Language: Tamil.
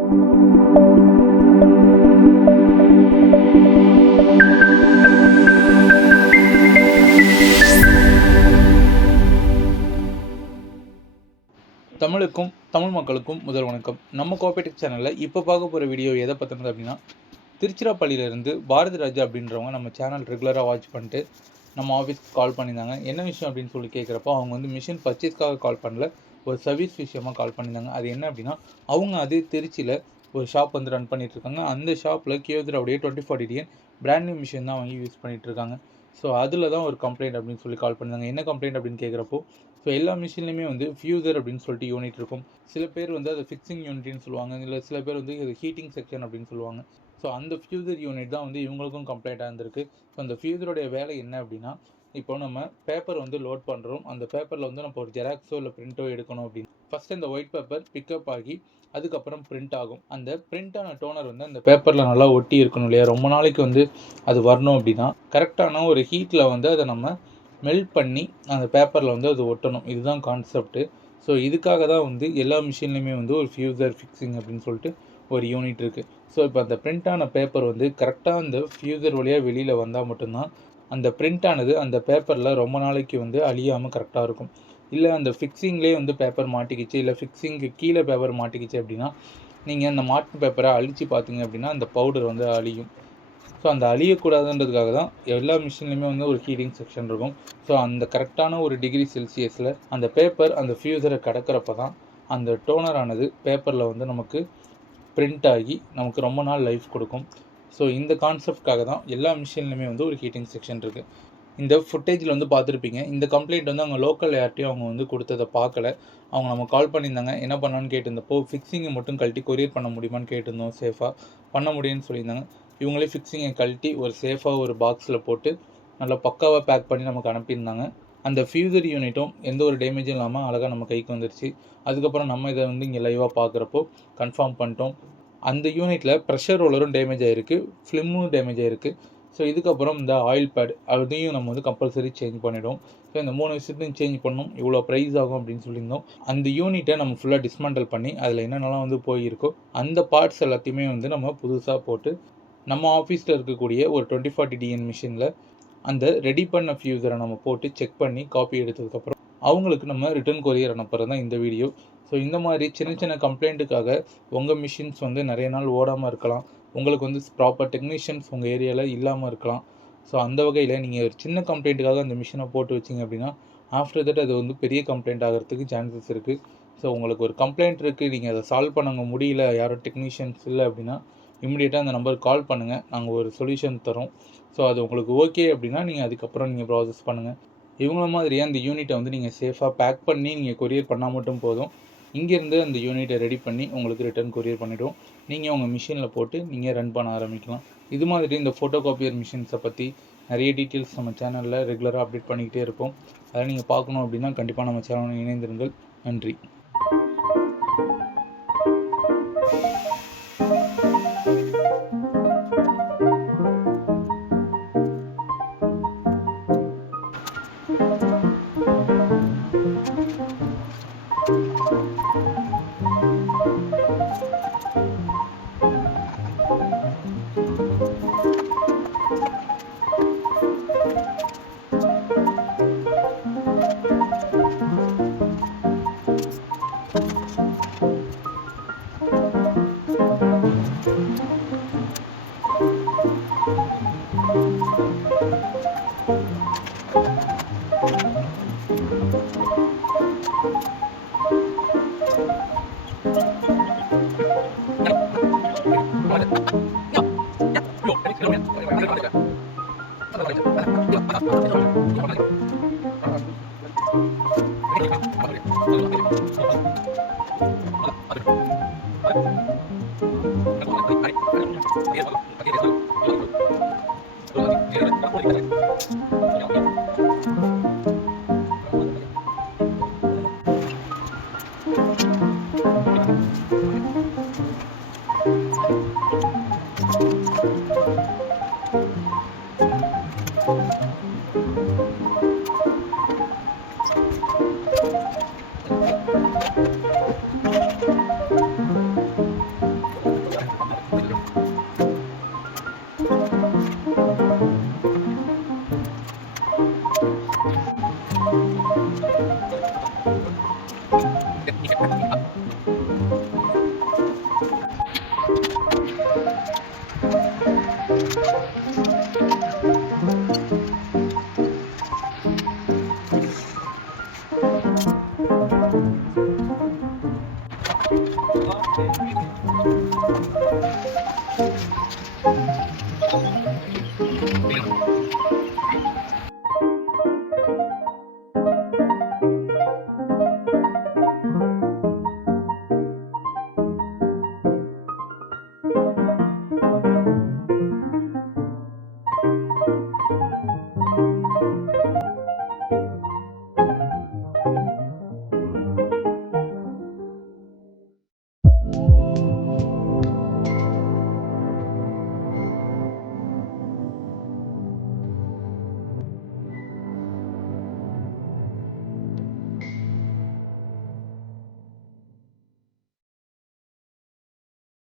தமிழுக்கும் தமிழ் மக்களுக்கும் முதல் வணக்கம். நம்ம கோஆபரேட்டிவ் சேனலில் இப்போ பார்க்க போகிற வீடியோ எதை பற்றினது அப்படின்னா, திருச்சிராப்பள்ளியிலேருந்து பாரதி ராஜா அப்படின்றவங்க நம்ம சேனல் ரெகுலராக வாட்ச் பண்ணிட்டு நம்ம ஆஃபீஸ்க்கு கால் பண்ணியிருந்தாங்க. என்ன விஷயம் அப்படின்னு சொல்லி கேட்குறப்போ, அவங்க வந்து மிஷின் பர்ச்சேஸ்க்காக கால் பண்ணல, ஒரு சர்வீஸ் விஷயமாக கால் பண்ணியிருந்தாங்க. அது என்ன அப்படின்னா, அவங்க அதே திருச்சியில் ஒரு ஷாப் வந்து ரன் பண்ணிகிட்ருக்காங்க. அந்த ஷாப்பில் கியோதராவுடைய 2040 டிஎன் பிராண்ட் நியூ மிஷின் தான் வாங்கி யூஸ் பண்ணிகிட்ருக்காங்க. ஸோ அதில் தான் ஒரு கம்ப்ளைண்ட் அப்படின்னு சொல்லி கால் பண்ணியிருந்தாங்க. என்ன கம்ப்ளைண்ட் அப்படின்னு கேட்குறப்போ, ஸோ எல்லா மிஷின்லையுமே வந்து ஃபியூசர் அப்படின்னு சொல்லிட்டு யூனிட் இருக்கும். சில பேர் வந்து அதை ஃபிக்ஸிங் யூனிட்னு சொல்லுவாங்க, இல்லை சில பேர் வந்து இது ஹீட்டிங் செக்ஷன் அப்படின்னு சொல்லுவாங்க. ஸோ அந்த ஃபியூசர் யூனிட் தான் வந்து இவங்களுக்கும் கம்ப்ளைண்ட்டாக இருந்திருக்கு. ஸோ அந்த ஃபியூசருடைய வேலை என்ன அப்படின்னா, இப்போ நம்ம பேப்பர் வந்து லோட் பண்ணுறோம். அந்த பேப்பரில் வந்து நம்ம ஒரு ஜெராக்ஸோ இல்லை பிரிண்ட்டோ எடுக்கணும் அப்படின்னு ஃபஸ்ட்டு இந்த ஒயிட் பேப்பர் பிக்கப் ஆகி அதுக்கப்புறம் பிரிண்ட் ஆகும். அந்த பிரிண்டான டோனர் வந்து அந்த பேப்பரில் நல்லா ஒட்டி இருக்கணும் இல்லையா, ரொம்ப நாளைக்கு வந்து அது வரணும் அப்படின்னா கரெக்டான ஒரு ஹீட்டில் வந்து அதை நம்ம மெல்ட் பண்ணி அந்த பேப்பரில் வந்து அது ஒட்டணும். இதுதான் கான்செப்ட்டு. ஸோ இதுக்காக தான் வந்து எல்லா மிஷின்லையுமே வந்து ஒரு ஃபியூசர் ஃபிக்ஸிங் அப்படின்னு சொல்லிட்டு ஒரு யூனிட் இருக்குது. ஸோ இப்போ அந்த பிரிண்டான பேப்பர் வந்து கரெக்டாக அந்த ஃபியூசர் வழியாக வெளியில் வந்தால் மட்டும்தான் அந்த பிரிண்டானது அந்த பேப்பரில் ரொம்ப நாளைக்கு வந்து அழியாமல் கரெக்டாக இருக்கும். இல்லை அந்த ஃபிக்ஸிங்லேயே வந்து பேப்பர் மாட்டிக்கிச்சு, இல்லை ஃபிக்ஸிங்கு கீழே பேப்பர் மாட்டிக்கிச்சு அப்படின்னா, நீங்கள் அந்த மாட்டின பேப்பரை அழித்து பார்த்தீங்க அப்படின்னா அந்த பவுடர் வந்து அழியும். ஸோ அந்த அழியக்கூடாதுன்றதுக்காக தான் எல்லா மிஷின்லையுமே வந்து ஒரு ஹீட்டிங் செக்ஷன் இருக்கும். ஸோ அந்த கரெக்டான ஒரு டிகிரி செல்சியஸில் அந்த பேப்பர் அந்த ஃபியூசரை கடக்கிறப்ப தான் அந்த டோனரானது பேப்பரில் வந்து நமக்கு பிரிண்ட் ஆகி நமக்கு ரொம்ப நாள் லைஃப் கொடுக்கும். ஸோ இந்த கான்செப்ட்காக தான் எல்லா மிஷின்லையுமே வந்து ஒரு ஹீட்டிங் செக்ஷன் இருக்குது. இந்த ஃபுட்டேஜில் வந்து பார்த்துருப்பீங்க. இந்த கம்ப்ளைண்ட் வந்து அவங்க லோக்கல் யார்ட்டையும் அவங்க வந்து கொடுத்ததை பார்க்கல. அவங்க நம்ம கால் பண்ணியிருந்தாங்க. என்ன பண்ணான்னு கேட்டிருந்தப்போ, ஃபிக்ஸிங்கை மட்டும் கழட்டி கொரியர் பண்ண முடியுமான்னு கேட்டிருந்தோம். சேஃபாக பண்ண முடியும்னு சொல்லியிருந்தாங்க. இவங்களே ஃபிக்ஸிங்கை கழட்டி ஒரு சேஃபாக ஒரு பாக்ஸில் போட்டு நல்லா பக்காவாக பேக் பண்ணி நமக்கு அனுப்பியிருந்தாங்க. அந்த ஃபியூசர் யூனிட்டும் எந்த ஒரு டேமேஜும் இல்லாமல் அழகாக நம்ம கைக்கு வந்துருச்சு. அதுக்கப்புறம் நம்ம இதை வந்து இங்கே லைவாக பார்க்குறப்போ கன்ஃபார்ம் பண்ணிட்டோம். அந்த யூனிட்டில் ப்ரெஷர் ரோலரும் டேமேஜ் ஆகிருக்கு, ஃபிலிமும் டேமேஜ் ஆகிருக்கு. ஸோ இதுக்கப்புறம் இந்த ஆயில் பேட் அதையும் நம்ம வந்து கம்பல்சரி சேஞ்ச் பண்ணிவிடும். ஸோ இந்த 3 விஷயத்தையும் சேஞ்ச் பண்ணணும். இவ்வளோ ப்ரைஸ் ஆகும் அப்படின்னு சொல்லியிருந்தோம். அந்த யூனிட்டை நம்ம ஃபுல்லாக டிஸ்மேண்டில் பண்ணி அதில் என்னென்னலாம் வந்து போயிருக்கோ அந்த பார்ட்ஸ் எல்லாத்தையுமே வந்து நம்ம புதுசாக போட்டு நம்ம ஆஃபீஸில் இருக்கக்கூடிய ஒரு 2040 டிஎன் மிஷினில் அந்த ரெடி பண்ண ஃபியூசரை நம்ம போட்டு செக் பண்ணி காப்பி எடுத்ததுக்கப்புறம் அவங்களுக்கு நம்ம ரிட்டர்ன் கொரியர் அனுப்புறது தான் இந்த வீடியோ. ஸோ இந்த மாதிரி சின்ன சின்ன கம்ப்ளைண்ட்டுக்காக உங்கள் மிஷின்ஸ் வந்து நிறைய நாள் ஓடாமல் இருக்கலாம். உங்களுக்கு வந்து ப்ராப்பர் டெக்னீஷியன்ஸ் உங்கள் ஏரியாவில் இல்லாமல் இருக்கலாம். ஸோ அந்த வகையில் நீங்கள் ஒரு சின்ன கம்ப்ளைண்ட்டுக்காக அந்த மிஷினை போட்டு வச்சிங்க அப்படின்னா ஆஃப்டர் தட் அது வந்து பெரிய கம்ப்ளைண்ட் ஆகிறதுக்கு சான்சஸ் இருக்குது. ஸோ உங்களுக்கு ஒரு கம்ப்ளைண்ட் இருக்குது, நீங்கள் அதை சால்வ் பண்ண முடியல, யாரும் டெக்னீஷியன்ஸ் இல்லை அப்படின்னா இமிடியேட்டாக அந்த நம்பருக்கு கால் பண்ணுங்கள். நாங்கள் ஒரு சொல்யூஷன் தரோம். ஸோ அது உங்களுக்கு ஓகே அப்படின்னா நீங்கள் அதுக்கப்புறம் நீங்கள் ப்ராசஸ் பண்ணுங்கள். இவங்கள மாதிரியே அந்த யூனிட்டை வந்து நீங்கள் சேஃபாக பேக் பண்ணி நீங்கள் கொரியர் பண்ணால் மட்டும் போதும். இங்கேருந்து அந்த யூனிட்டை ரெடி பண்ணி உங்களுக்கு ரிட்டர்ன் கொரியர் பண்ணிவிடுவோம். நீங்கள் உங்கள் மிஷினில் போட்டு நீங்கள் ரன் பண்ண ஆரம்பிக்கலாம். இது மாதிரி இந்த ஃபோட்டோ காப்பியர் மிஷின்ஸை பற்றி நிறைய டீட்டெயில்ஸ் நம்ம சேனலில் ரெகுலராக அப்டேட் பண்ணிக்கிட்டே இருப்போம். அதை நீங்கள் பார்க்கணும் அப்படின்னா கண்டிப்பாக நம்ம சேனலில் இணைந்திருங்கள். நன்றி.